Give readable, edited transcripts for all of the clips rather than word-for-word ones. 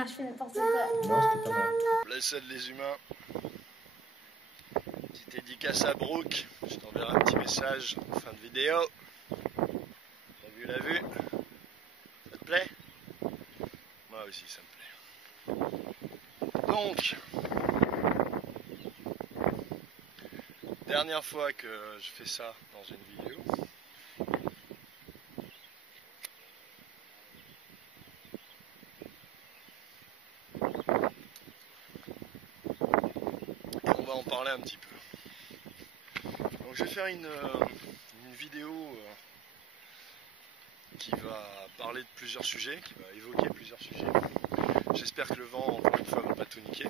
Non, je fais n'importe quoi. Non, c'était pas mal. Blessed les humains. Petite dédicace à Brooke. Je t'enverrai un petit message en fin de vidéo. La vue. Ça te plaît? Moi aussi, ça me plaît. Donc, dernière fois que je fais ça dans une vidéo. Et on va en parler un petit peu. Donc je vais faire une vidéo qui va parler de plusieurs sujets, qui va évoquer plusieurs sujets. J'espère que le vent, encore une fois, ne va pas tout niquer.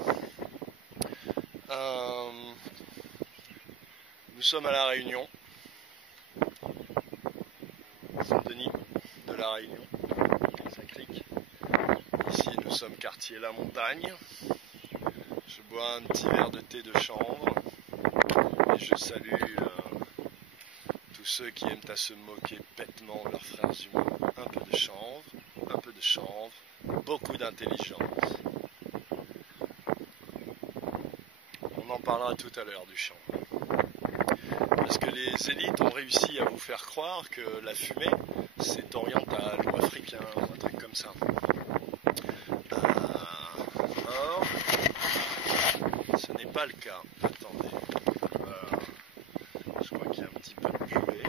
Nous sommes à La Réunion, Saint-Denis de La Réunion, Saint-Cric. Ici, nous sommes quartier La Montagne. Je bois un petit verre de thé de chanvre et je salue tous ceux qui aiment à se moquer bêtement de leurs frères humains. Un peu de chanvre, beaucoup d'intelligence. On en parlera tout à l'heure du chanvre. Parce que les élites ont réussi à vous faire croire que la fumée, c'est oriental ou africain ou un truc comme ça. Or, ce n'est pas le cas. Attendez. Je crois qu'il y a un petit peu de buée.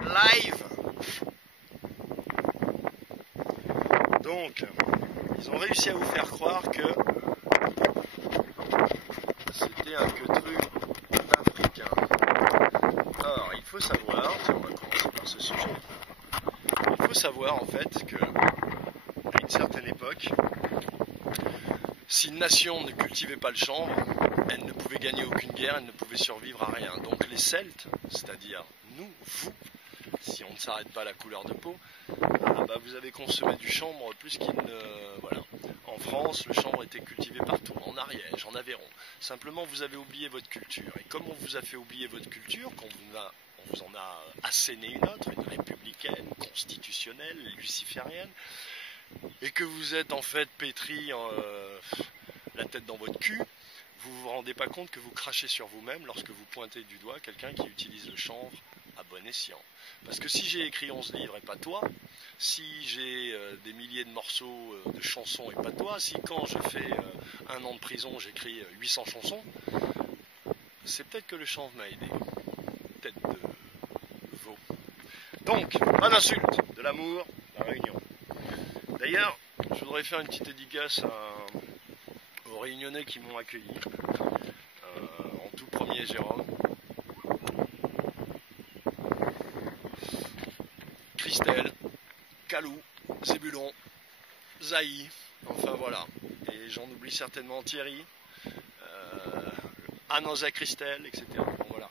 Live. Donc, ils ont réussi à vous faire croire que c'était un queutru africain. Or, il faut savoir, tiens, on va commencer par ce sujet. Il faut savoir en fait que, à une certaine époque, si une nation ne cultivait pas le chanvre, elle ne pouvait gagner aucune guerre, elle ne pouvait survivre à rien. Donc les Celtes, c'est-à-dire nous, vous, si on ne s'arrête pas à la couleur de peau, vous avez consommé du chanvre plus qu'il ne... Voilà. En France, le chanvre était cultivé partout, en Ariège, en Aveyron. Simplement, vous avez oublié votre culture. Et comme on vous a fait oublier votre culture, qu'on vous en a asséné une autre, une républicaine, constitutionnelle, luciférienne, et que vous êtes en fait pétri la tête dans votre cul, vous vous rendez pas compte que vous crachez sur vous-même lorsque vous pointez du doigt quelqu'un qui utilise le chanvre à bon escient. Parce que si j'ai écrit 11 livres et pas toi, si j'ai des milliers de morceaux de chansons et pas toi, si quand je fais 1 an de prison j'écris 800 chansons, c'est peut-être que le chanvre m'a aidé. Tête de veau. Donc, pas d'insulte, de l'amour, la Réunion. D'ailleurs, je voudrais faire une petite dédicace aux Réunionnais qui m'ont accueilli. En tout premier, Jérôme. Christelle, Calou, Zébulon, Zaï, enfin voilà. Et j'en oublie certainement Thierry, Ananza Christelle, etc. Bon, voilà.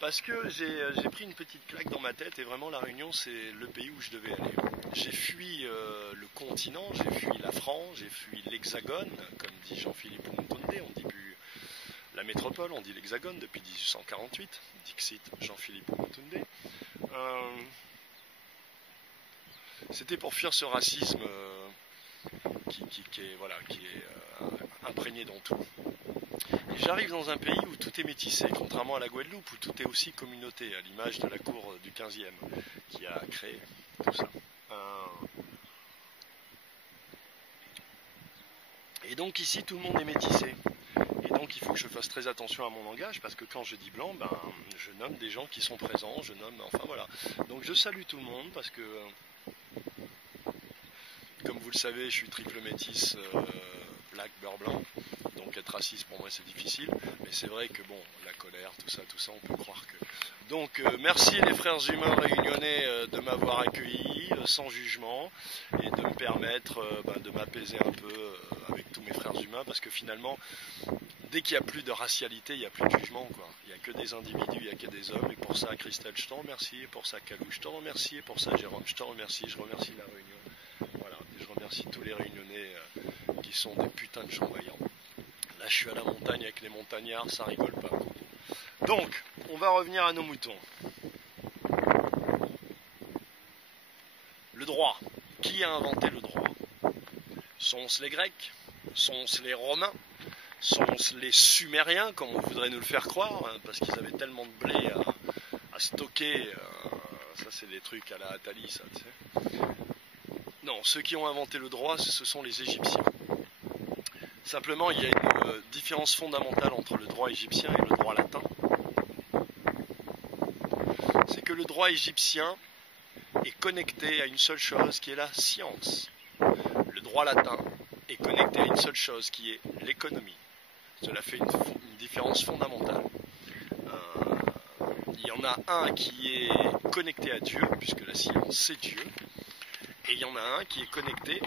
Parce que j'ai pris une petite claque dans ma tête et vraiment la Réunion c'est le pays où je devais aller. J'ai fui le continent, j'ai fui la France, j'ai fui l'Hexagone, comme dit Jean-Philippe Oumoutoundé, on dit plus la métropole, on dit l'Hexagone depuis 1848, Dixit Jean-Philippe Oumoutoundé. C'était pour fuir ce racisme qui est imprégné dans tout. Et j'arrive dans un pays où tout est métissé, contrairement à la Guadeloupe où tout est aussi communauté, à l'image de la cour du 15e qui a créé tout ça. Et donc ici tout le monde est métissé. Et donc il faut que je fasse très attention à mon langage parce que quand je dis blanc, je nomme des gens qui sont présents, je nomme, enfin voilà. Donc je salue tout le monde parce que, comme vous le savez, je suis triple métis, black, beurre blanc. Donc être raciste pour moi c'est difficile, mais c'est vrai que bon, la colère, tout ça, on peut croire que... Donc merci les frères humains réunionnais de m'avoir accueilli sans jugement et de me permettre de m'apaiser un peu avec tous mes frères humains parce que finalement, dès qu'il n'y a plus de racialité, il n'y a plus de jugement, quoi. Il n'y a que des individus, il n'y a que des hommes et pour ça Christelle je t'en remercie, et pour ça Calou je t'en remercie, et pour ça Jérôme je t'en remercie, je remercie la Réunion. Voilà, et je remercie tous les Réunionnais qui sont des putains de chambaillants. Là, je suis à la montagne avec les montagnards, ça rigole pas. Donc, on va revenir à nos moutons. droit. Qui a inventé le droit? Sont-ce les Grecs? Sont-ce les Romains? Sont-ce les Sumériens, comme on voudrait nous le faire croire, hein, parce qu'ils avaient tellement de blé à stocker, ça c'est des trucs à la Attali, ça, tu sais. Non, ceux qui ont inventé le droit, ce sont les Égyptiens. Simplement, il y a une différence fondamentale entre le droit égyptien et le droit latin. C'est que le droit égyptien est connecté à une seule chose qui est la science. Le droit latin est connecté à une seule chose qui est l'économie. Cela fait une différence fondamentale. Il y en a un qui est connecté à Dieu, puisque la science c'est Dieu, et il y en a un qui est connecté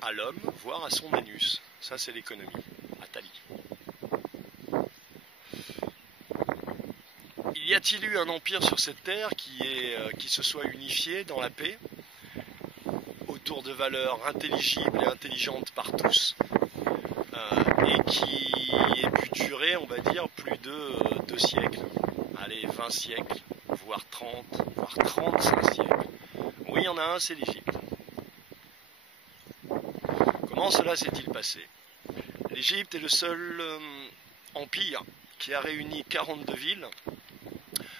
à l'homme, voire à son anus. Ça c'est l'économie, Attali. Y a-t-il eu un empire sur cette terre qui se soit unifié dans la paix, autour de valeurs intelligibles et intelligentes par tous, et qui ait pu durer, on va dire, plus de 2 siècles, allez, 20 siècles, voire 30, voire 35 siècles. Oui, il y en a un, c'est l'Égypte. Comment cela s'est-il passé? L'Égypte est le seul empire qui a réuni 42 villes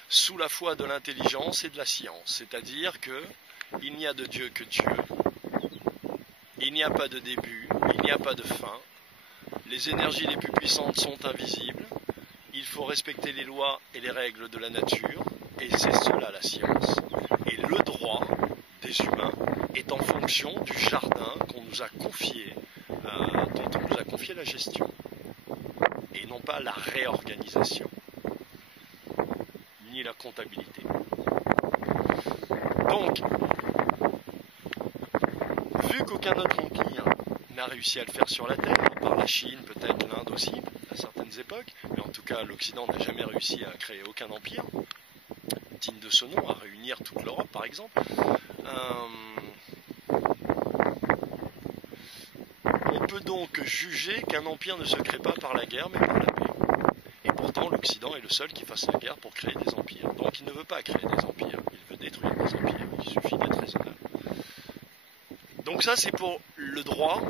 sous la foi de l'intelligence et de la science, c'est-à-dire que il n'y a de Dieu que Dieu, il n'y a pas de début, il n'y a pas de fin, les énergies les plus puissantes sont invisibles, il faut respecter les lois et les règles de la nature, et c'est cela la science. Et le droit des humains est en fonction du jardin qu'on nous a confié, dont on nous a confié la gestion, et non pas la réorganisation, ni la comptabilité. Donc, vu qu'aucun autre empire n'a réussi à le faire sur la Terre, à part la Chine, peut-être l'Inde aussi, à certaines époques, mais en tout cas l'Occident n'a jamais réussi à créer aucun empire, digne de ce nom, à réunir toute l'Europe par exemple, on peut donc juger qu'un empire ne se crée pas par la guerre mais par la paix. Et pourtant l'Occident est le seul qui fasse la guerre pour créer des empires. Donc il ne veut pas créer des empires, il veut détruire des empires, il suffit d'être raisonnable. Donc ça c'est pour le droit,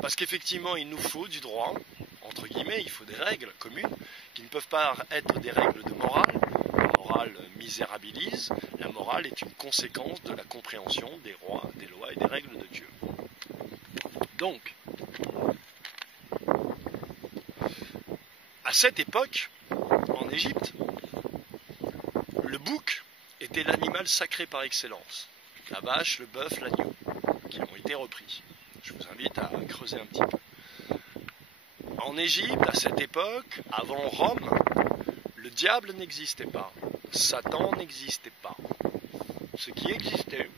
parce qu'effectivement il nous faut du droit, entre guillemets, il faut des règles communes, qui ne peuvent pas être des règles de morale. La morale misérabilise, la morale est une conséquence de la compréhension des lois et des règles de Dieu. Donc, à cette époque, en Égypte, le bouc était l'animal sacré par excellence. La vache, le bœuf, l'agneau, qui ont été repris. Je vous invite à creuser un petit peu. En Égypte, à cette époque, avant Rome, le diable n'existait pas. Satan n'existait pas. Ce qui existait,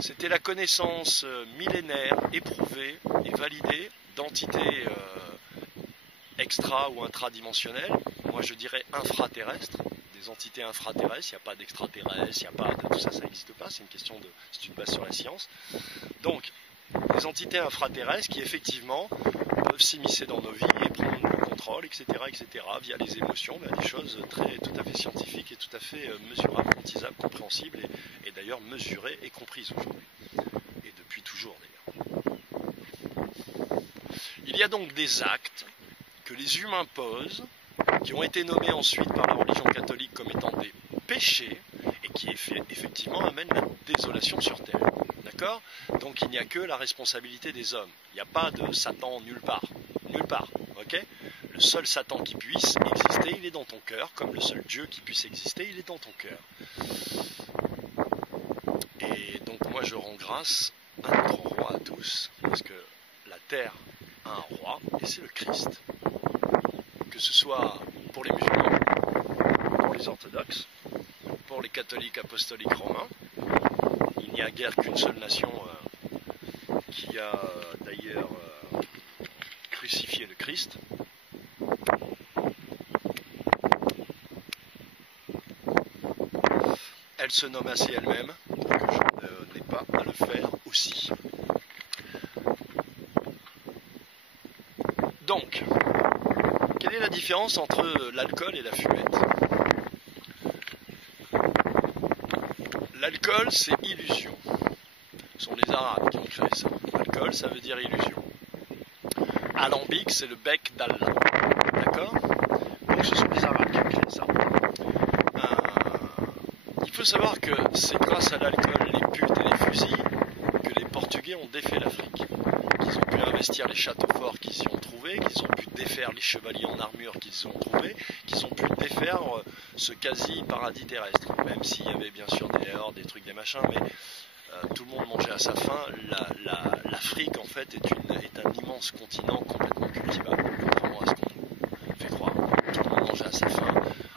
c'était la connaissance millénaire, éprouvée et validée d'entités extra- ou intradimensionnelles, moi je dirais infraterrestres, des entités infraterrestres, il n'y a pas d'extraterrestres, il n'y a pas de tout ça, ça n'existe pas, c'est une base sur la science. Donc, des entités infraterrestres qui effectivement peuvent s'immiscer dans nos vies et prendre le contrôle, etc., via les émotions, des choses tout à fait scientifiques et tout à fait mesurables, quantisables, compréhensibles et d'ailleurs mesurées et comprises aujourd'hui. Et depuis toujours d'ailleurs. Il y a donc des actes que les humains posent, qui ont été nommés ensuite par la religion catholique comme étant des péchés, et qui effectivement amènent la désolation sur Terre. D'accord? Donc il n'y a que la responsabilité des hommes. Il n'y a pas de Satan nulle part. Nulle part. Ok? Le seul Satan qui puisse exister, il est dans ton cœur, comme le seul Dieu qui puisse exister, il est dans ton cœur. Et donc moi je rends grâce à notre roi à tous, parce que la terre a un roi, et c'est le Christ. Que ce soit pour les musulmans, pour les orthodoxes, pour les catholiques apostoliques romains, il n'y a guère qu'une seule nation qui a d'ailleurs crucifié le Christ. Elle se nomme ainsi elle-même, donc je n'ai pas à le faire aussi. Donc, quelle est la différence entre l'alcool et la fumette? L'alcool, c'est illusion. Ce sont les Arabes qui ont créé ça. Alcool, ça veut dire illusion. Alambic, c'est le bec d'Allah. D'accord? Donc ce sont les Arabes qui ont créé ça. Il faut savoir que c'est grâce à l'alcool, les putes et les fusils que les Portugais ont défait l'Afrique. Qu'ils ont pu investir les châteaux forts qu'ils y ont trouvés, qu'ils ont pu défaire les chevaliers en armure qu'ils y ont trouvés, qu'ils ont pu défaire ce quasi-paradis terrestre. Même s'il y avait bien sûr des erreurs, des trucs, des machins, mais tout le monde mangeait à sa faim. L'Afrique, en fait, est un immense continent complètement cultivable, contrairement à ce qu'on fait croire. Tout le monde mangeait à sa faim,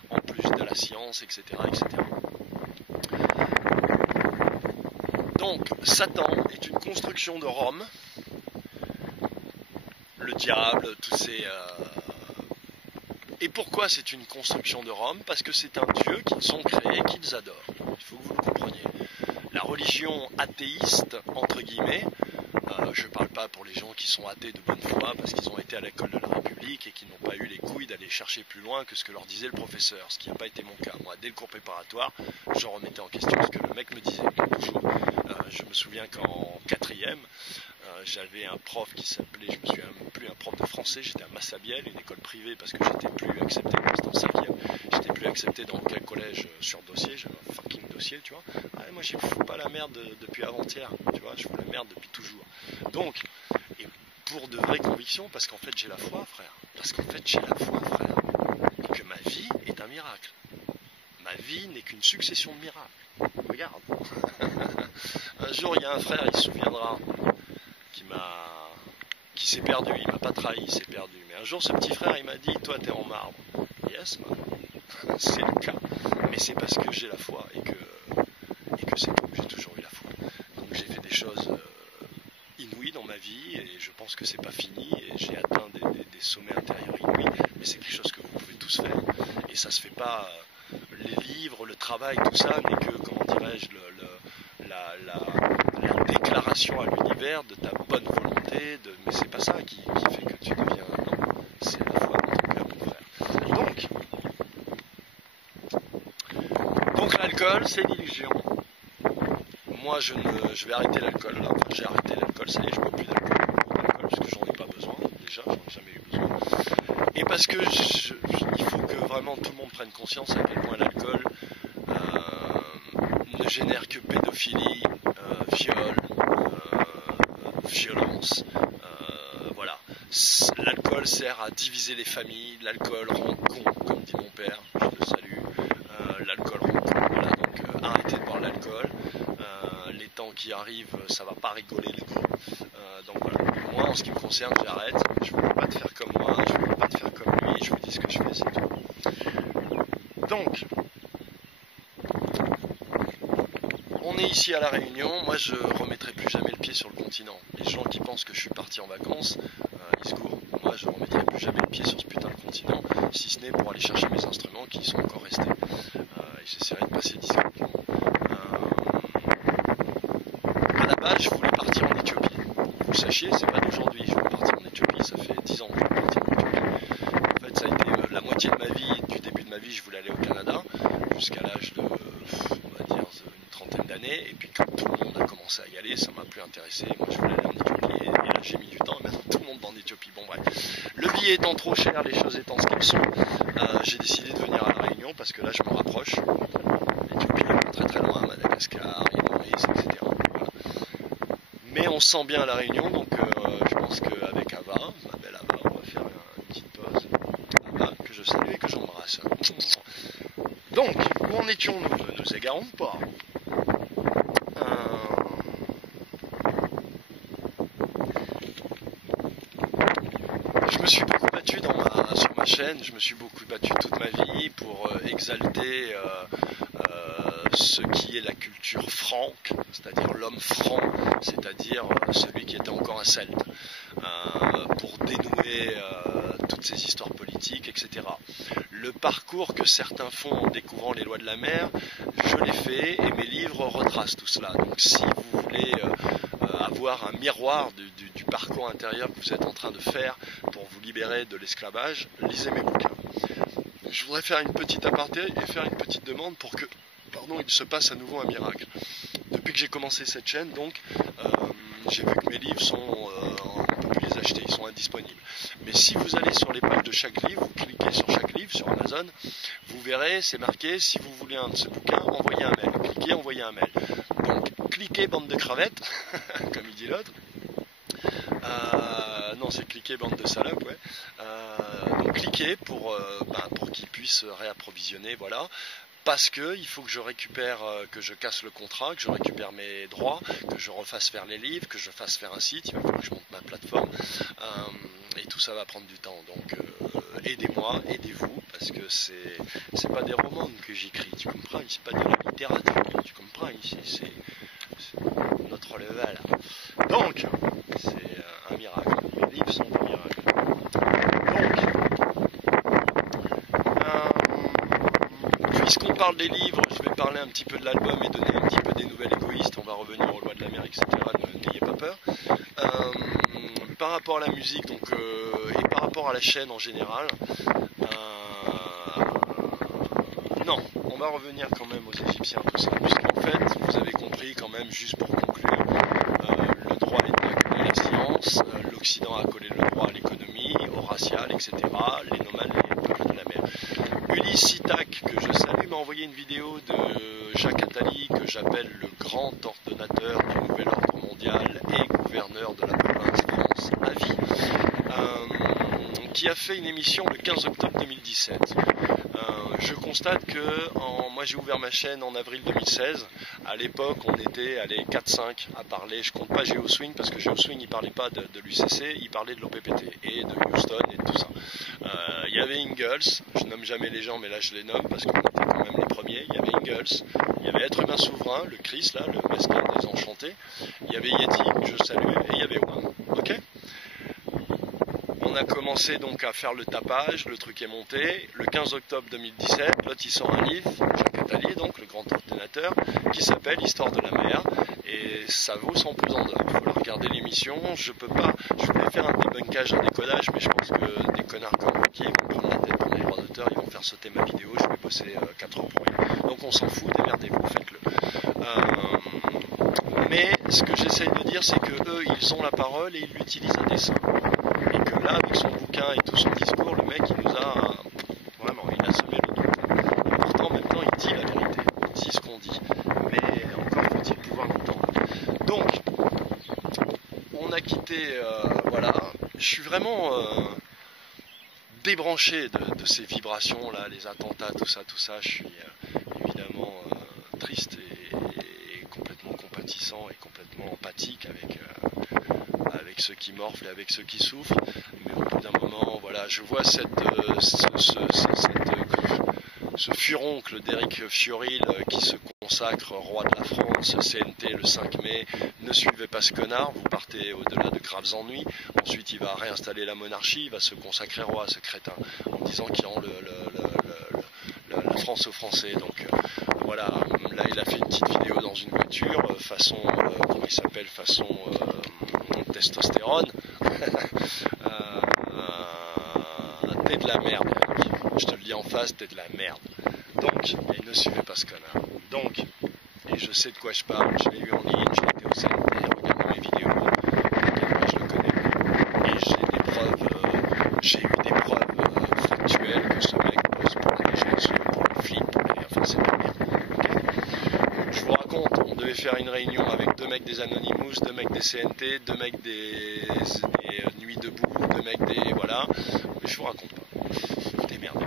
en plus de la science, etc., etc. Donc, Satan est une construction de Rome. Le diable, tous ces... Et pourquoi c'est une construction de Rome? Parce que c'est un Dieu qu'ils ont créé, qu'ils adorent. Il faut que vous le compreniez. La religion athéiste, entre guillemets, je ne parle pas pour les gens qui sont athées de bonne foi parce qu'ils ont été à l'école de la République et qui n'ont pas eu les couilles d'aller chercher plus loin que ce que leur disait le professeur, ce qui n'a pas été mon cas. Moi, dès le cours préparatoire, je remettais en question ce que le mec me disait, toujours. Je me souviens qu'en quatrième, j'avais un prof qui s'appelait, je me souviens plus, un prof de français, j'étais à Massabielle, une école privée parce que j'étais plus accepté, c'était en cinquième, j'étais plus accepté dans aucun collège sur dossier, j'avais un fucking dossier, tu vois. Ah, moi je fous pas la merde depuis avant-hier, tu vois, je fous la merde depuis toujours. Donc, et pour de vraies convictions, parce qu'en fait j'ai la foi, frère, que ma vie est un miracle. Ma vie n'est qu'une succession de miracles. Regarde. Un jour, il y a un frère, il se souviendra, qui s'est perdu. Il m'a pas trahi, il s'est perdu. Mais un jour, ce petit frère, il m'a dit, toi, t'es en marbre. Yes, man. C'est le cas. Mais c'est parce que j'ai la foi et que c'est tout. J'ai toujours eu la foi. Donc j'ai fait des choses inouïes dans ma vie et je pense que c'est pas fini et j'ai atteint des sommets intérieurs inouïs. Mais c'est quelque chose que vous pouvez tous faire. Et ça se fait pas... les livres, le travail, tout ça n'est que, comment dirais-je, la déclaration à l'univers de ta bonne volonté, mais c'est pas ça qui fait que tu deviens... Non, c'est la foi dans ton cœur, mon frère. Donc l'alcool, c'est une illusion. Moi, je vais arrêter l'alcool, là. Enfin, j'ai arrêté l'alcool, ça y est, je ne bois plus d'alcool, parce que j'en ai pas besoin, déjà, j'en ai jamais eu besoin. Et parce que il faut que vraiment tout le monde prenne conscience à quel point l'alcool ne génère que pédophilie, viol, violence. Voilà. L'alcool sert à diviser les familles, l'alcool rend con, comme dit mon père, je le salue. L'alcool rend con, voilà, donc arrêtez de boire l'alcool. Les temps qui arrivent, ça va pas rigoler les gars. Donc voilà. Moi, en ce qui me concerne, j'arrête. Je ne veux pas te faire comme moi, je ne veux pas te faire comme lui, je vous dis ce que je fais, c'est tout. Donc, on est ici à La Réunion, moi je remettrai plus jamais le pied sur le continent. Les gens qui pensent que je suis parti en vacances, ils se gourrent. Moi je remettrai plus jamais le pied sur ce putain de continent, si ce n'est pour aller chercher mes instruments qui sont encore restés. Et j'essaierai de passer discrètement. À la base, je voulais partir en Éthiopie. Vous le sachiez, c'est pas d'aujourd'hui, je voulais partir en Éthiopie, ça fait 10 ans que je voulais partir en Éthiopie. En fait, ça a été la moitié de ma vie, du début de ma vie, je voulais aller au Canada, jusqu'à l'âge de, on va dire, une trentaine d'années, et puis quand tout le monde a commencé à y aller, ça m'a plus intéressé, moi je voulais aller en Éthiopie, et là j'ai mis du temps, et maintenant tout le monde va en Éthiopie, bon bref. Le billet étant trop cher, les choses étant ce qu'elles sont, j'ai décidé de venir à La Réunion, parce que là je me rapproche, l'Éthiopie est très très loin, Madagascar, l'île Maurice, etc. Voilà. Mais on se sent bien à La Réunion, donc je pense qu'avec Ava, ma belle Ava, on va faire une petite pause. Ava, que je salue et que j'embrasse. Donc, où en étions-nous? Ne nous égarons pas. Je me suis beaucoup battu sur ma chaîne, je me suis beaucoup battu toute ma vie pour exalter ce qui est la culture franque, c'est-à-dire l'homme franc, c'est-à-dire celui qui était encore un celte, pour dénouer toutes ces histoires politiques, etc. Le parcours que certains font en découvrant les lois de la mer, je l'ai fait et mes livres retracent tout cela. Donc si vous voulez avoir un miroir du parcours intérieur que vous êtes en train de faire pour vous libérer de l'esclavage, lisez mes bouquins. Je voudrais faire une petite aparté et faire une petite demande pour que, il se passe à nouveau un miracle. depuis que j'ai commencé cette chaîne, donc j'ai vu que mes livres sont, on ne peut plus les acheter, ils sont indisponibles. Mais si vous allez sur les pages de chaque livre, vous cliquez sur chaque livre sur Amazon, vous verrez, c'est marqué, si vous voulez un de ces bouquins, envoyez un mail. Cliquez, envoyez un mail. Donc cliquez, bande de crevettes, comme il dit l'autre. Non, c'est cliquer, bande de salopes, ouais. Donc cliquez pour qu'ils puissent réapprovisionner, voilà. Parce que il faut que je récupère, que je casse le contrat, que je récupère mes droits, que je refasse faire les livres, que je fasse faire un site, il va falloir que je monte ma plateforme, et tout ça va prendre du temps. Donc aidez-moi, aidez-vous, parce que c'est pas des romans que j'écris, tu comprends, c'est pas de la littérature, tu comprends, c'est notre level. Donc c'est un miracle, mes livres sont un miracle. Puisqu'on parle des livres, je vais parler un petit peu de l'album et donner un petit peu des nouvelles égoïstes. On va revenir aux lois de la mer, etc. N'ayez pas peur. Par rapport à la musique, donc, et par rapport à la chaîne en général, non, on va revenir quand même aux Égyptiens, tout ça. Puisqu'en fait, vous avez compris quand même, juste pour conclure, le droit est accolé à la science, l'Occident a accolé le droit à l'économie, au racial, etc. Les nomades, les peuples de la mer. Ulysse Sitac, que je salue, m'a envoyé une vidéo de Jacques Attali, que j'appelle le grand ordonnateur du nouvel ordre mondial et gouverneur de la province France à vie, qui a fait une émission le 15 octobre 2017. Je constate que moi j'ai ouvert ma chaîne en avril 2016. À l'époque, on était à les 4-5 à parler. Je compte pas GeoSwing parce que GeoSwing il parlait pas de l'UCC, il parlait de l'OPPT et de Houston et de tout ça. Il y avait Ingalls, je nomme jamais les gens mais là je les nomme parce qu'on était quand même les premiers. Il y avait Ingalls, il y avait Être humain souverain, le Christ là, le mesquin désenchanté. Il y avait Yeti, que je salue, et il y avait Wam. Ok ? On a commencé donc à faire le tapage, le truc est monté. Le 15 octobre 2017, l'autre il sort un livre, Jacques Attali, donc le grand ordinateur, qui s'appelle Histoire de la mer. Et ça vaut son pesant d'or. Il faut la regarder l'émission. Je voulais faire un débunkage, un décodage, mais je pense que des connards comme vous qui vont prendre la tête pour les droits d'auteur, ils vont faire sauter ma vidéo, je vais bosser 4 heures pour rien. Donc on s'en fout, démerdez-vous, faites-le. Mais ce que j'essaye de dire, c'est que eux, ils ont la parole et ils l'utilisent à dessein. Et que là, avec son bouquin et tout son discours, le mec, il nous a vraiment, il a semé le doute. Pourtant, maintenant, il dit la vérité, il dit ce qu'on dit. Mais encore faut-il pouvoir l'entendre. Donc, on a quitté, voilà. Je suis vraiment débranché de ces vibrations-là, les attentats, tout ça. Je suis évidemment triste et complètement compatissant et complètement empathique avec ceux qui morflent et avec ceux qui souffrent, mais au bout d'un moment, voilà, je vois ce furoncle d'Éric Fiorile qui se consacre roi de la France, CNT le 5 mai, ne suivez pas ce connard, vous partez au-delà de graves ennuis, ensuite il va réinstaller la monarchie, il va se consacrer roi à ce crétin, en disant qu'il rend la France aux Français, donc voilà, là il a fait une petite vidéo dans une voiture, façon, comment il s'appelle, façon testostérone. T'es de la merde, Eric. Je te le dis en face, t'es de la merde. Donc, et ne suivez pas ce connard. Donc, et je sais de quoi je parle, je l'ai eu en ligne, j'ai été au CNT, regardez mes vidéos, regardez, je le connais. Et j'ai eu des preuves factuelles que ce mec bosse pour les gens, pour le flic, pour les... Enfin, c'est pas bien. Okay. Je vous raconte, on devait faire une réunion avec 2 mecs des Anonymous, 2 mecs des CNT, 2 mecs des Nuits debout, 2 mecs des... Voilà. Mais je vous raconte pas. Démerdez.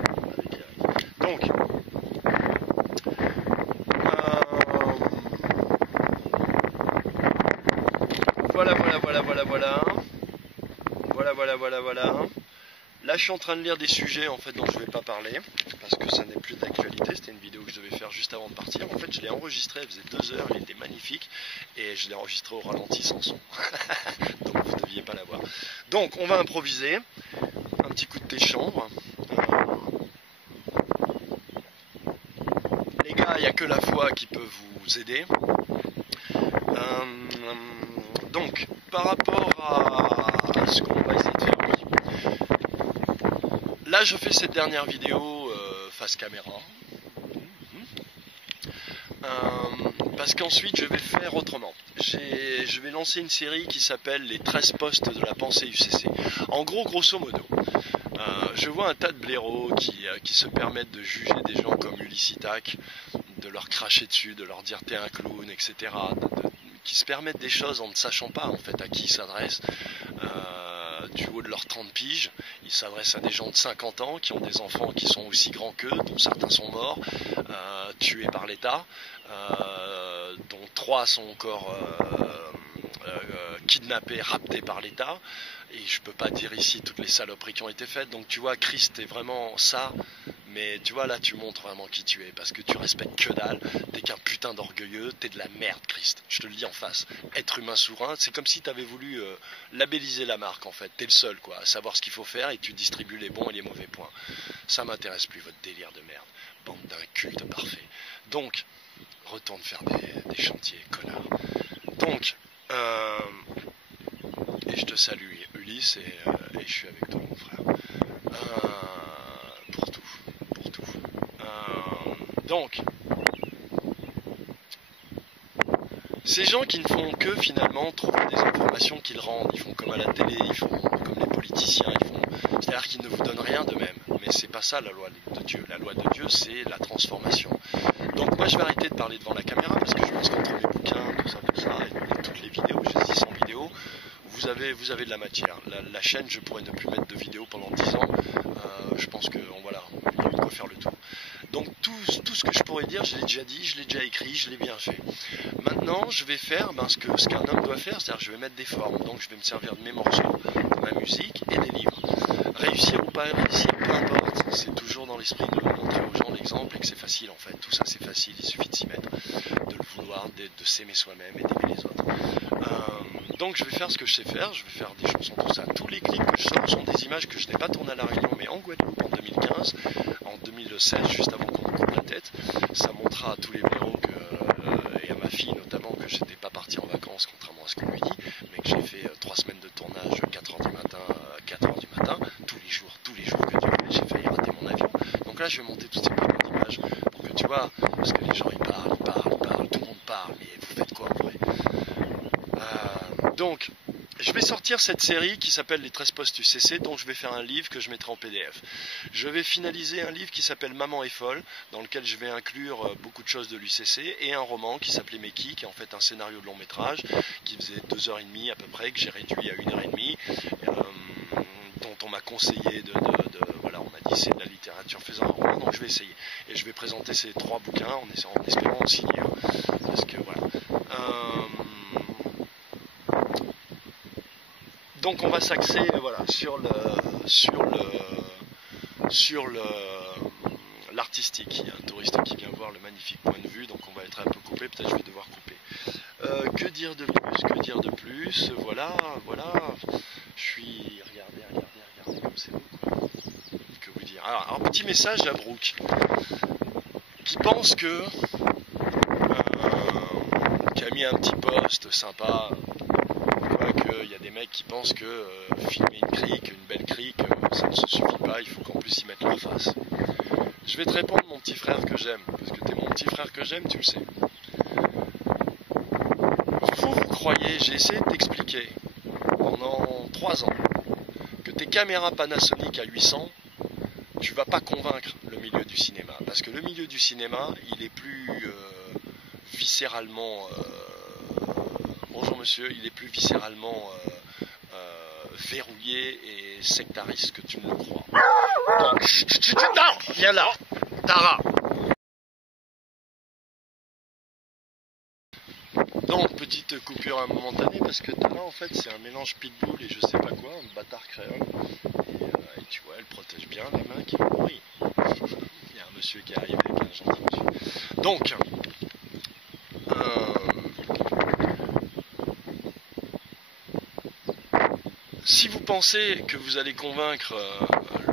Donc, voilà. Là, je suis en train de lire des sujets en fait dont je ne vais pas parler parce que ça n'est plus d'actualité. C'était une vidéo que je devais faire juste avant de partir. En fait, je l'ai enregistré, elle faisait 2 heures, elle était magnifique et je l'ai enregistré au ralenti sans son. Donc, vous ne deviez pas la voir. Donc, on va improviser. Un petit coup de thé chambre. Les gars, il n'y a que la foi qui peut vous aider. Donc, par rapport à ce qu'on va essayer de faire, là je fais cette dernière vidéo face caméra. Parce qu'ensuite je vais faire autrement. Je vais lancer une série qui s'appelle les 13 postes de la pensée UCC. En gros, grosso modo, je vois un tas de blaireaux qui se permettent de juger des gens comme Ulysse Itac, de leur cracher dessus, de leur dire t'es un clown, etc. Qui se permettent des choses en ne sachant pas en fait à qui ils s'adressent. Du haut de leurs 30 piges, ils s'adressent à des gens de 50 ans qui ont des enfants qui sont aussi grands qu'eux, dont certains sont morts, tués par l'État, dont 3 sont encore kidnappés, raptés par l'État. Et je peux pas dire ici toutes les saloperies qui ont été faites. Donc tu vois, Christ est vraiment ça. Mais tu vois, là tu montres vraiment qui tu es. Parce que tu respectes que dalle. T'es qu'un putain d'orgueilleux. T'es de la merde, Christ. Je te le dis en face. Être humain souverain, c'est comme si t'avais voulu labelliser la marque en fait. T'es le seul quoi, à savoir ce qu'il faut faire et tu distribues les bons et les mauvais points. Ça m'intéresse plus votre délire de merde. Bande d'incultes parfait. Donc, retourne faire des chantiers, connard. Donc, et je te salue Ulysse et je suis avec toi mon frère. Pour tout. Donc, ces gens qui ne font que finalement trouver des informations qu'ils rendent, ils font comme à la télé, ils font comme les politiciens, c'est-à-dire qu'ils ne vous donnent rien d'eux-mêmes. Mais c'est pas ça la loi de Dieu. La loi de Dieu, c'est la transformation. Donc moi je vais arrêter de parler devant la caméra parce que je pense qu'entre mes bouquins, tout ça, et toutes les vidéos, j'ai 600 vidéos, vous avez de la matière. La chaîne, je pourrais ne plus mettre de vidéos pendant 10 ans. Je pense que voilà, il y a de quoi faire le tour. Donc tout ce que je pourrais dire, je l'ai déjà dit, je l'ai déjà écrit, je l'ai bien fait. Maintenant, je vais faire ce qu'un homme doit faire, c'est-à-dire je vais mettre des formes. Donc je vais me servir de mes morceaux, de ma musique et des livres. Réussir ou pas réussir, peu importe. C'est toujours dans l'esprit de montrer aux gens l'exemple et que c'est facile en fait. Tout ça c'est facile, il suffit de s'y mettre, de le vouloir, de s'aimer soi-même et d'aimer les autres. Donc je vais faire ce que je sais faire, je vais faire des chansons, tout ça. Tous les clips que je sors sont des images que je n'ai pas tournées à La Réunion, mais en Guadeloupe en 2015, en 2016, juste avant qu'on me coupe la tête. Ça montrera à tous les blaireaux et à ma fille notamment que j'étais pas parti en vacances, contrairement à ce qu'on lui dit, mais que j'ai fait 3 semaines de tournage, 4h du matin, 4h du matin, tous les jours que Dieu voulait, j'ai failli rater mon avion. Donc là je vais monter toutes ces petites images pour que tu vois, parce que les gens ils parlent, tout le monde parle, mais vous faites quoi en vrai? Donc, je vais sortir cette série qui s'appelle les 13 postes UCC, dont je vais faire un livre que je mettrai en PDF. Je vais finaliser un livre qui s'appelle Maman est folle, dans lequel je vais inclure beaucoup de choses de l'UCC, et un roman qui s'appelait Meki, qui est en fait un scénario de long métrage, qui faisait 2h30 à peu près, que j'ai réduit à 1h30, dont on m'a conseillé voilà, on m'a dit c'est de la littérature, faisant un roman, donc je vais essayer. Et je vais présenter ces 3 bouquins en espérant en signer un, parce que voilà. Donc on va s'axer voilà, sur l'artistique. Il y a un touriste qui vient voir le magnifique point de vue, donc on va être un peu coupé, peut-être je vais devoir couper. Que dire de plus, voilà, je suis, regardez comme c'est beau, quoi. Que vous dire. Alors, un petit message à Brooke, qui pense qui a mis un petit post sympa. Il y a des mecs qui pensent que filmer une crique, une belle crique, ça ne se suffit pas, il faut qu'en plus y mettre leur face. Je vais te répondre mon petit frère que j'aime, parce que t'es mon petit frère que j'aime, tu le sais. Vous croyez, j'ai essayé de t'expliquer pendant 3 ans que tes caméras Panasonic à 800, tu vas pas convaincre le milieu du cinéma, parce que le milieu du cinéma, il est plus viscéralement... bonjour monsieur, il est plus viscéralement verrouillé et sectariste que tu ne le crois. Donc, non, viens là, Tara. Donc, petite coupure momentanée parce que Tara en fait c'est un mélange pitbull et je sais pas quoi, un bâtard créole. Et tu vois, elle protège bien les mains qui oui. Il y a un monsieur qui est arrivé, un gentil monsieur. Donc, si vous pensez que vous allez convaincre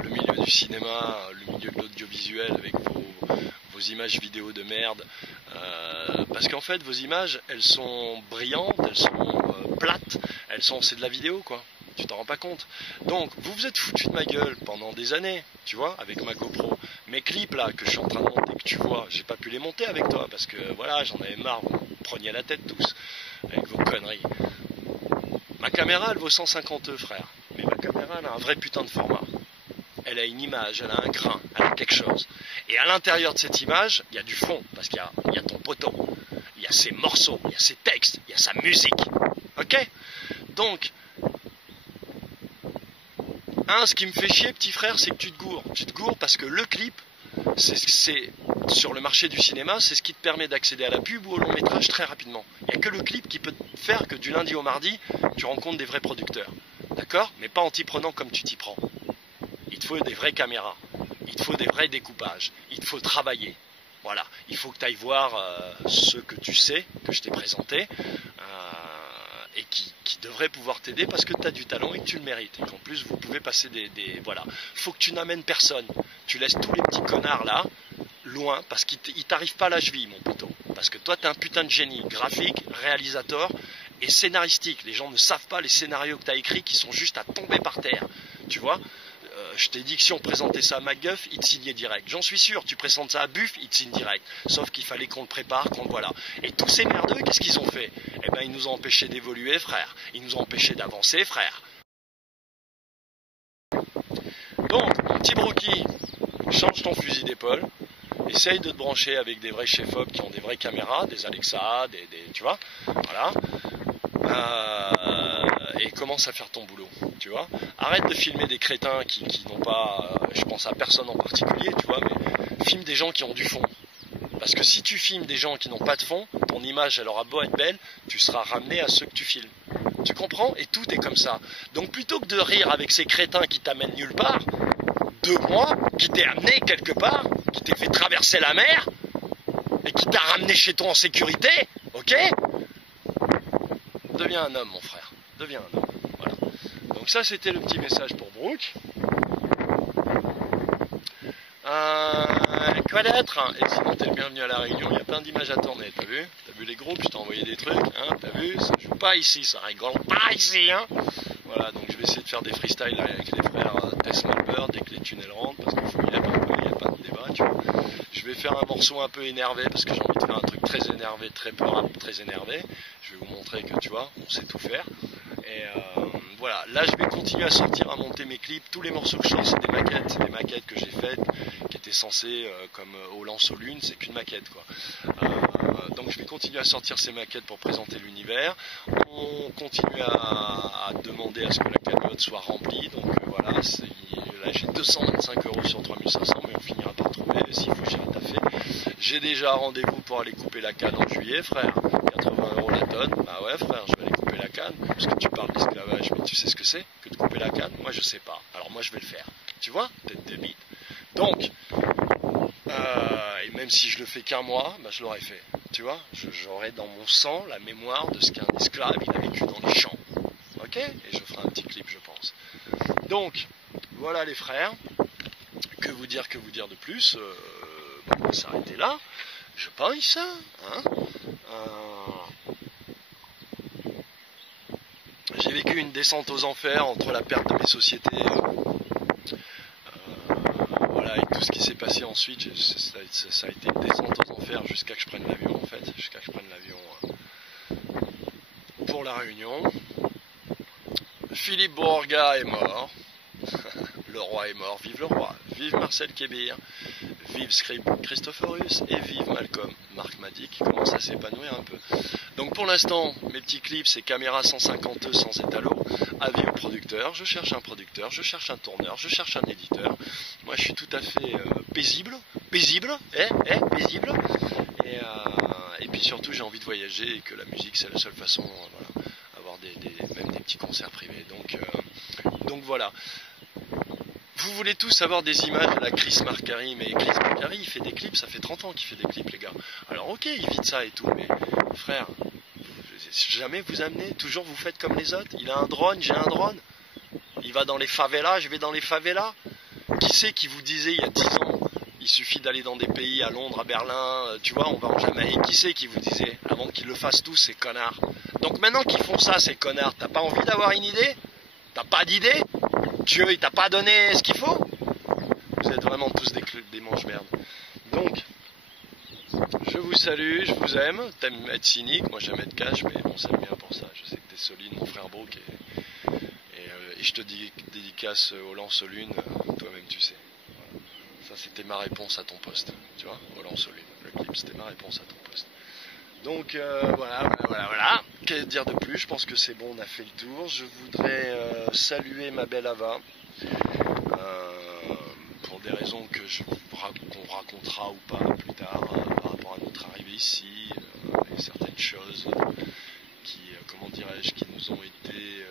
le milieu du cinéma, le milieu de l'audiovisuel avec vos images vidéo de merde, parce qu'en fait vos images elles sont brillantes, elles sont plates, c'est de la vidéo quoi. Tu t'en rends pas compte. Donc, vous vous êtes foutu de ma gueule pendant des années, tu vois, avec ma GoPro. Mes clips là que je suis en train de monter, que tu vois, j'ai pas pu les monter avec toi parce que voilà, j'en avais marre, vous me preniez la tête tous avec vos conneries. Ma caméra, elle vaut 150 €, frère. Mais ma caméra, elle a un vrai putain de format. Elle a une image, elle a un grain, elle a quelque chose. Et à l'intérieur de cette image, il y a du fond, parce qu'il y a ton poteau. Il y a ses morceaux, il y a ses textes, il y a sa musique. Ok? Donc, ce qui me fait chier, petit frère, c'est que tu te gourres. Tu te gourres parce que le clip, c'est sur le marché du cinéma, c'est ce qui te permet d'accéder à la pub ou au long métrage très rapidement. Il n'y a que le clip qui peut te faire que du lundi au mardi, tu rencontres des vrais producteurs. D'accord? Mais pas en t'y prenant comme tu t'y prends. Il te faut des vraies caméras. Il te faut des vrais découpages. Il te faut travailler. Voilà. Il faut que tu ailles voir ceux que tu sais, que je t'ai présentés, et qui devraient pouvoir t'aider parce que tu as du talent et que tu le mérites. Et qu'en plus, vous pouvez passer voilà. Faut que tu n'amènes personne. Tu laisses tous les petits connards là, loin, parce qu'ils t'arrivent pas à la cheville, mon poteau. Parce que toi, tu es un putain de génie graphique, réalisateur et scénaristique. Les gens ne savent pas les scénarios que tu as écrits qui sont juste à tomber par terre. Tu vois? Je t'ai dit que si on présentait ça à MacGuff, il te signait direct. J'en suis sûr, tu présentes ça à Buff, il te signe direct. Sauf qu'il fallait qu'on le prépare, qu'on le voilà. Et tous ces merdeux, qu'est-ce qu'ils ont fait? Eh ben, ils nous ont empêchés d'évoluer, frère. Ils nous ont empêchés d'avancer, frère. Donc, mon petit broki, change ton fusil d'épaule. Essaye de te brancher avec des vrais chefs-op qui ont des vraies caméras, des Alexa, tu vois, voilà. Et commence à faire ton boulot, tu vois. Arrête de filmer des crétins qui n'ont pas, je pense à personne en particulier, tu vois, mais filme des gens qui ont du fond. Parce que si tu filmes des gens qui n'ont pas de fond, ton image, elle aura beau être belle, tu seras ramené à ceux que tu filmes. Tu comprends? Et tout est comme ça. Donc plutôt que de rire avec ces crétins qui t'amènent nulle part, de moi, qui t'ai amené quelque part, qui t'ai fait traverser la mer, et qui t'a ramené chez toi en sécurité, ok? Deviens un homme, mon frère. Deviens un homme. Voilà. Donc ça, c'était le petit message pour Brooke. Quoi d'autre? Et sinon, t'es le bienvenu à la Réunion. Il y a plein d'images à tourner. T'as vu? T'as vu les groupes? Je t'ai envoyé des trucs. Hein, t'as vu? Ça joue pas ici. Ça rigole pas ici. Hein. Voilà. Donc je vais essayer de faire des freestyles avec les frères Tess Malbert dès que les tunnels rentrent. Parce qu'il faut y aller un peu. Il n'y a pas de débat. Tu vois. Je vais faire un morceau un peu énervé parce que j'ai envie de faire un truc très énervé, très peu rap, très énervé. Je vais vous montrer que tu vois, on sait tout faire. Et voilà, là je vais continuer à sortir, à monter mes clips. Tous les morceaux que je sors, c'est des maquettes que j'ai faites, qui étaient censées, comme Au lance aux lunes, c'est qu'une maquette quoi. Donc je vais continuer à sortir ces maquettes pour présenter l'univers. On continue à demander à ce que la cagnotte soit remplie. Donc voilà, là j'ai 225 € sur 3500, mais on finira par trouver. S'il faut, j'irai taffer. J'ai déjà rendez-vous pour aller couper la canne en juillet, frère. 80 € la tonne. Bah ouais, frère, je vais aller couper la canne. Parce que tu parles d'esclavage, mais tu sais ce que c'est que de couper la canne? Moi, je sais pas. Alors moi, je vais le faire. Tu vois? Tête de bite. Donc, et même si je le fais qu'un mois, bah, je l'aurais fait. Tu vois? J'aurai dans mon sang la mémoire de ce qu'un esclave il a vécu dans les champs. Ok? Et je ferai un petit clip, je pense. Donc, voilà les frères. Que vous dire de plus? On va s'arrêter là. Je pense. Hein? J'ai vécu une descente aux enfers entre la perte de mes sociétés, voilà, et tout ce qui s'est passé ensuite. Ça a été une descente aux enfers jusqu'à que je prenne l'avion, en fait, jusqu'à que je prenne l'avion pour la Réunion. Philippe Bourga est mort. Le roi est mort. Vive le roi. Vive Marcel Kébir. Vive Christophorus et vive Malcolm. Marc m'a dit qu'il commence à s'épanouir un peu. Donc pour l'instant, mes petits clips, c'est caméra 150 sans étalo. Avis au producteur. Je cherche un producteur, je cherche un tourneur, je cherche un éditeur. Moi, je suis tout à fait paisible. Paisible. Et puis surtout, j'ai envie de voyager et que la musique, c'est la seule façon, voilà, avoir même des petits concerts privés. Donc voilà. Vous voulez tous avoir des images de la Chris Marcari, mais Chris Marcari, il fait des clips, ça fait 30 ans qu'il fait des clips, les gars. Alors ok, il vit de ça et tout, mais frère, jamais vous amenez, toujours vous faites comme les autres. Il a un drone, j'ai un drone. Il va dans les favelas, je vais dans les favelas. Qui c'est qui vous disait il y a 10 ans, il suffit d'aller dans des pays, à Londres, à Berlin, tu vois, on va en Jamaïque. Qui c'est qui vous disait, avant qu'ils le fassent tous, ces connards? Donc maintenant qu'ils font ça, ces connards, t'as pas envie d'avoir une idée? T'as pas d'idée? Dieu, il t'a pas donné ce qu'il faut? Vous êtes vraiment tous des mange-merde. Donc, je vous salue, je vous aime. T'aimes être cynique, moi j'aime être cash, mais on s'aime bien pour ça. Je sais que t'es solide, mon frère Brooke, et je te dis dédicace au lance-lune, toi-même tu sais. Voilà. Ça c'était ma réponse à ton poste, tu vois, au lance-lune. Le clip, c'était ma réponse à ton poste. Donc voilà. Qu'est-ce dire de plus? Je pense que c'est bon, on a fait le tour. Je voudrais saluer ma belle Ava. Pour des raisons qu'on racontera ou pas plus tard par rapport à notre arrivée ici, et certaines choses qui, comment dirais-je, qui nous ont été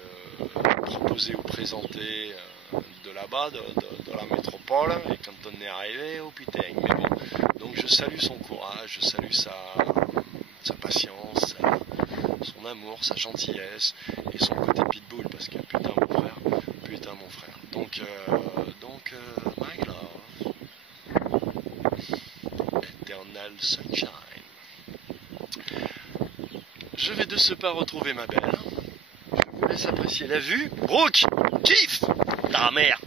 proposées ou présentées de là-bas, de la métropole, et quand on est arrivé, oh putain, mais bon, donc je salue son courage, je salue sa patience, son amour, sa gentillesse, et son côté pitbull, parce que putain mon frère, donc my love, eternal sunshine. Je vais de ce pas retrouver ma belle. Je vous laisse apprécier la vue. Brooke, kiffe la mère.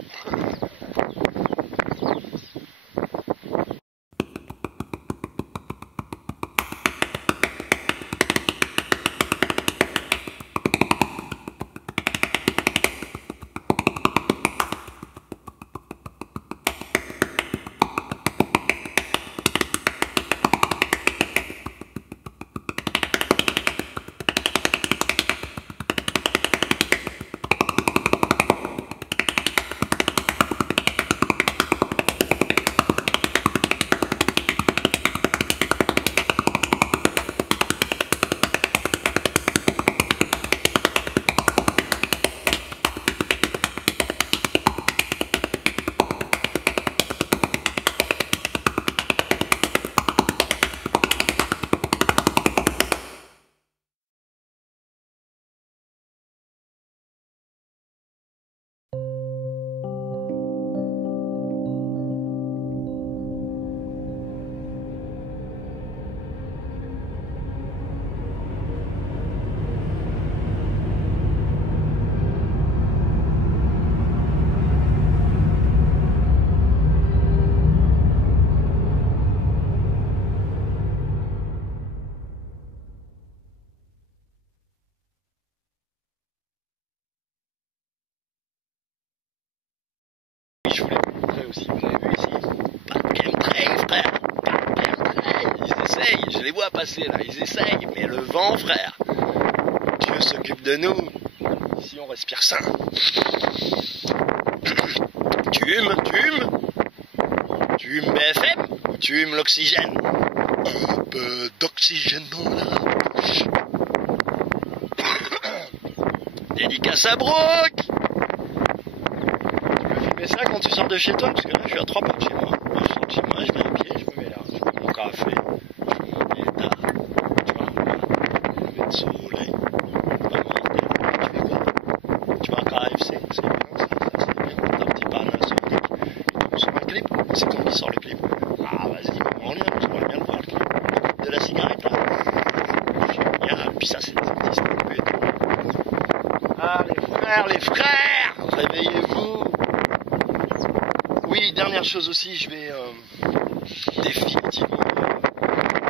Je voulais vous montrer aussi, vous avez vu ici, pas de chemtrail, frère, pas de chemtrail, ils essayent, je les vois passer là, ils essayent, mais le vent, frère, Dieu s'occupe de nous, ici on respire sain. Tu humes BFM ou tu humes l'oxygène? Un peu d'oxygène dans la bouche. Dédicace à Brooke. Mais ça quand tu sors de chez toi, parce que là je suis à 3 pas de chez moi. Je sors de chez moi, je vais à pied, je me mets là, je prends mon café, je prends mon pétard, tu vois, je vais de soleil, pas mentir, tu fais quoi? Tu vas à KFC, c'est bien ça, c'est bien, t'as un petit panneau sur le clip, sur le clip, c'est quand il sort le clip. Ah vas-y, on y est, j'aimerais bien le voir le clip, de la cigarette là, génial, puis ça c'est des artistes un peu et tout. Ah les frères, réveillez-vous. Oui, dernière chose aussi, je vais définitivement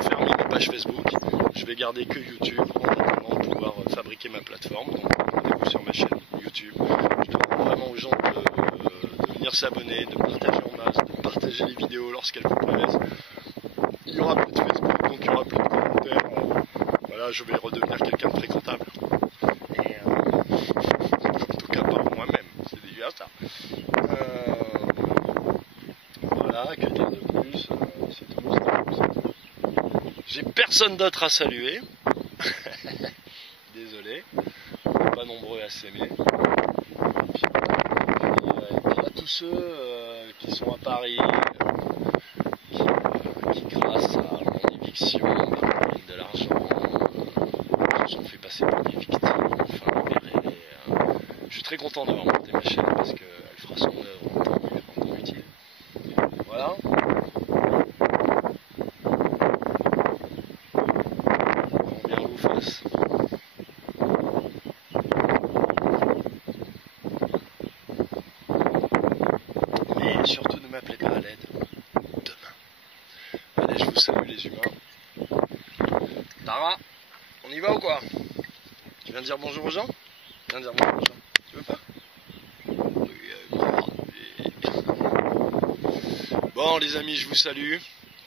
fermer ma page Facebook. Je vais garder que YouTube en attendant de pouvoir fabriquer ma plateforme. Donc rendez-vous sur ma chaîne YouTube. Je demande vraiment aux gens de venir s'abonner, de partager en masse, de partager les vidéos lorsqu'elles vous plaisent. Il n'y aura plus de Facebook, donc il n'y aura plus de commentaires. Voilà, je vais redevenir quelqu'un de fréquentable. Et en tout cas pas moi-même, c'est déjà ça. Que dire de plus, c'est tout. J'ai personne d'autre à saluer. Désolé, on n'est pas nombreux à s'aimer. Et puis à tous ceux qui sont à Paris, qui grâce à mon éviction gagnent de l'argent, se sont fait passer pour des victimes, enfin libérés. Je suis très content d'avoir monté ma chaîne parce qu'elle fera son œuvre en temps utile. Voilà. Combien vous fasse. On y va ou quoi? Tu viens de dire bonjour aux gens? Tu viens de dire bonjour aux gens? Tu veux pas? Bon les amis, je vous salue.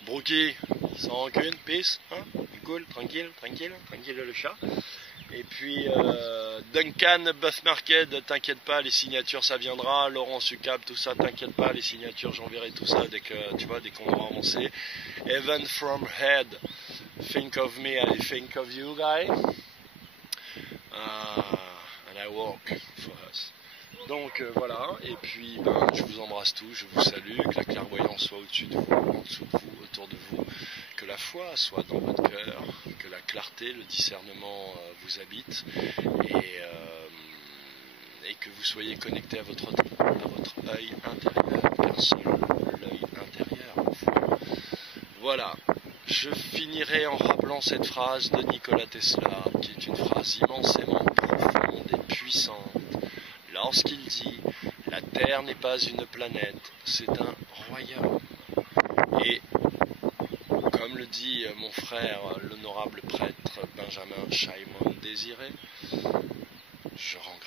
Brookie, sans rancune, peace, hein? Cool, tranquille, tranquille, tranquille le chat. Et puis Duncan, Buff Market, t'inquiète pas, les signatures ça viendra. Laurent Sucab, tout ça, t'inquiète pas, les signatures j'enverrai tout ça dès que tu vois, dès qu'on aura avancé. Evan from Head, think of me, I think of you guys. And I work for us. Donc voilà, et puis ben, je vous embrasse tous, je vous salue, que la clairvoyance soit au-dessus de vous, en dessous de vous, autour de vous, que la foi soit dans votre cœur, que la clarté, le discernement vous habite, et que vous soyez connecté à votre œil intérieur, car seul l'œil intérieur voit. Voilà, je finirai en rappelant cette phrase de Nikola Tesla, qui est une phrase immensément profonde et puissante. Lorsqu'il dit « La Terre n'est pas une planète, c'est un royaume ». Et comme le dit mon frère, l'honorable prêtre Benjamin Chaimon Désiré, je rends